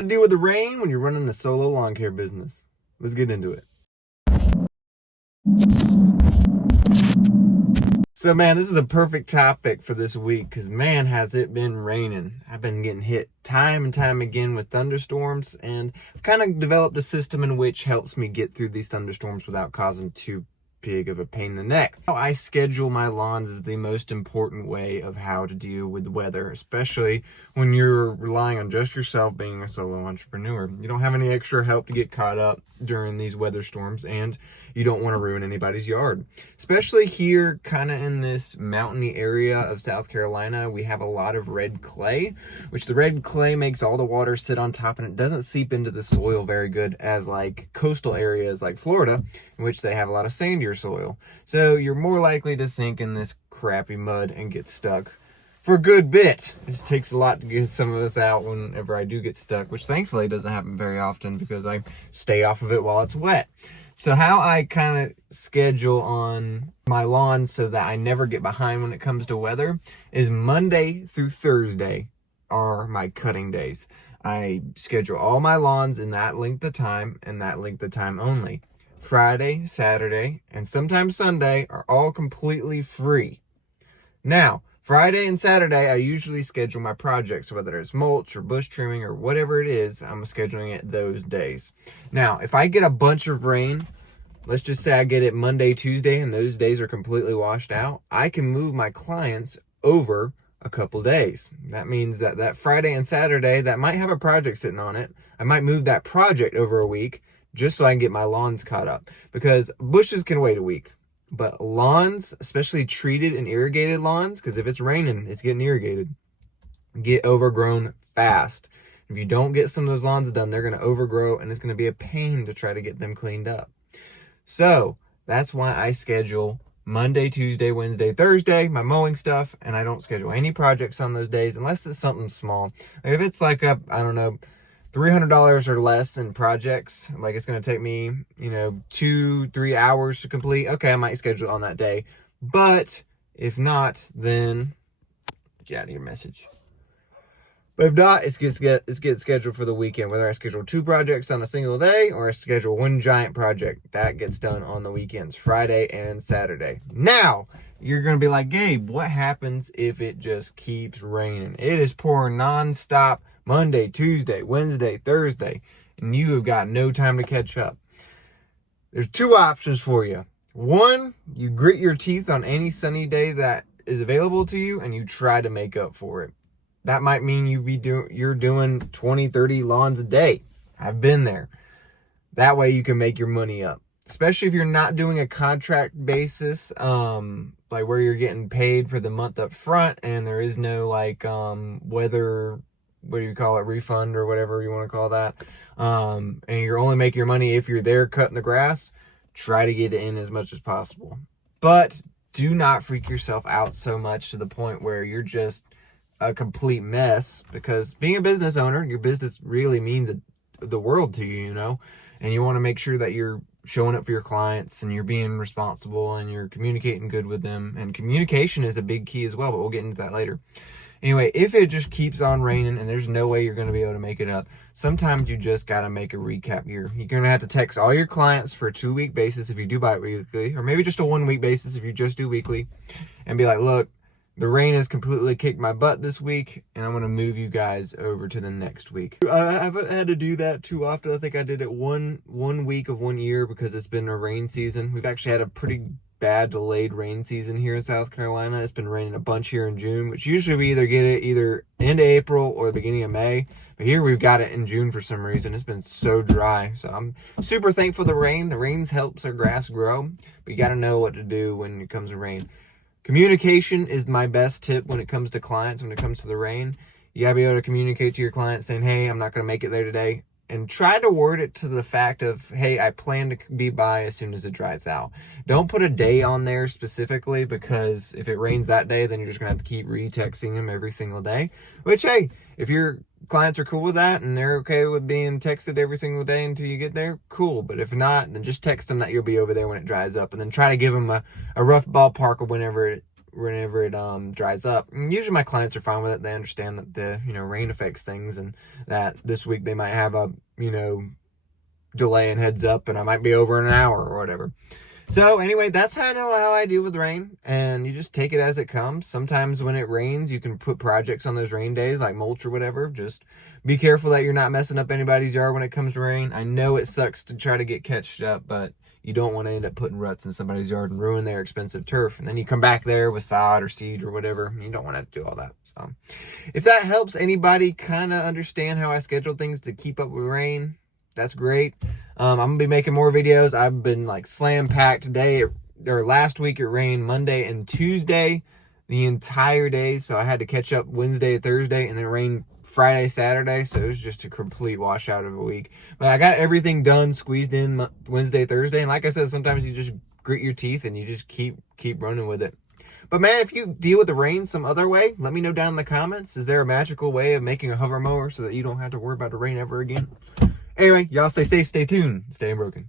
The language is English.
To deal with the rain when you're running a solo lawn care business. Let's get into it. So man, this is a perfect topic for this week because man, has it been raining. I've been getting hit time and time again with thunderstorms, and I've kind of developed a system in which helps me get through these thunderstorms without causing too big of a pain in the neck. How I schedule my lawns is the most important way of how to deal with the weather, especially when you're relying on just yourself being a solo entrepreneur. You don't have any extra help to get caught up during these weather storms, and you don't want to ruin anybody's yard. Especially here, kind of in this mountainy area of South Carolina, we have a lot of red clay, which the red clay makes all the water sit on top, and it doesn't seep into the soil very good as like coastal areas like Florida, in which they have a lot of sandier soil. So you're more likely to sink in this crappy mud and get stuck for a good bit. It just takes a lot to get some of this out whenever I do get stuck, which thankfully doesn't happen very often because I stay off of it while it's wet. So how I kind of schedule on my lawn so that I never get behind when it comes to weather is Monday through Thursday are my cutting days. I schedule all my lawns in that length of time and that length of time only. Friday, Saturday, and sometimes Sunday are all completely free. Now, Friday and Saturday, I usually schedule my projects, whether it's mulch or bush trimming or whatever it is, I'm scheduling it those days. Now, if I get a bunch of rain, let's just say I get it Monday, Tuesday, and those days are completely washed out, I can move my clients over a couple days. That means that Friday and Saturday that might have a project sitting on it, I might move that project over a week just so I can get my lawns caught up, because bushes can wait a week. But lawns, especially treated and irrigated lawns, because if it's raining, it's getting irrigated, get overgrown fast. If you don't get some of those lawns done, they're going to overgrow, and it's going to be a pain to try to get them cleaned up. So that's why I schedule Monday, Tuesday, Wednesday, Thursday, my mowing stuff, and I don't schedule any projects on those days unless it's something small. If it's like a, I don't know, $300 or less in projects, like it's going to take me, 2-3 hours to complete, okay, I might schedule it on that day. But if not, then get out of your message. But if not, it's get scheduled for the weekend, whether I schedule 2 projects on a single day or I schedule 1 giant project. That gets done on the weekends, Friday and Saturday. Now, you're going to be like, Gabe, what happens if it just keeps raining? It is pouring nonstop Monday, Tuesday, Wednesday, Thursday, and you have got no time to catch up. There's 2 options for you. One, you grit your teeth on any sunny day that is available to you and you try to make up for it. That might mean you're doing 20, 30 lawns a day. I've been there. That way you can make your money up. Especially if you're not doing a contract basis, like where you're getting paid for the month up front and there is no weather, what do you call it, refund or whatever you want to call that. And you're only making your money if you're there cutting the grass. Try to get it in as much as possible. But do not freak yourself out so much to the point where you're just a complete mess, because being a business owner, your business really means the world to you, and you want to make sure that you're showing up for your clients and you're being responsible and you're communicating good with them. And communication is a big key as well, but we'll get into that later. Anyway, if it just keeps on raining and there's no way you're going to be able to make it up, sometimes you just got to make a recap year. You're going to have to text all your clients for a 2-week basis if you do bi-weekly, or maybe just a 1-week basis if you just do weekly, and be like, look, the rain has completely kicked my butt this week, and I'm going to move you guys over to the next week. I haven't had to do that too often. I think I did it one week of 1 year because it's been a rain season. We've actually had a pretty bad delayed rain season here in South Carolina. It's been raining a bunch here in June, which usually we either get it either end of April or the beginning of May. But here we've got it in June for some reason. It's been so dry. So I'm super thankful for the rain. The rain helps our grass grow, but you got to know what to do when it comes to rain. Communication is my best tip when it comes to clients, when it comes to the rain. You gotta be able to communicate to your client saying, hey, I'm not gonna make it there today. And try to word it to the fact of, hey, I plan to be by as soon as it dries out. Don't put a day on there specifically, because if it rains that day, then you're just gonna have to keep retexting them every single day. Which, hey, if your clients are cool with that and they're okay with being texted every single day until you get there, cool. But if not, then just text them that you'll be over there when it dries up, and then try to give them a rough ballpark of whenever whenever it dries up. And usually my clients are fine with it. They understand that the rain affects things, and that this week they might have a delay and heads up, and I might be over in an hour or whatever. So anyway, that's how I deal with rain, and you just take it as it comes. Sometimes when it rains, you can put projects on those rain days, like mulch or whatever. Just be careful that you're not messing up anybody's yard when it comes to rain. I know it sucks to try to get catched up, but you don't want to end up putting ruts in somebody's yard and ruin their expensive turf. And then you come back there with sod or seed or whatever. You don't want to do all that. So if that helps anybody kind of understand how I schedule things to keep up with rain, that's great. I'm gonna be making more videos. I've been like slam packed today, or last week it rained Monday and Tuesday the entire day, so I had to catch up Wednesday, Thursday, and then it rained Friday, Saturday, so it was just a complete washout of a week. But I got everything done, squeezed in Wednesday, Thursday, and like I said, sometimes you just grit your teeth and you just keep running with it. But man, if you deal with the rain some other way, let me know down in the comments. Is there a magical way of making a hover mower so that you don't have to worry about the rain ever again? Anyway, y'all stay safe, stay tuned, stay unbroken.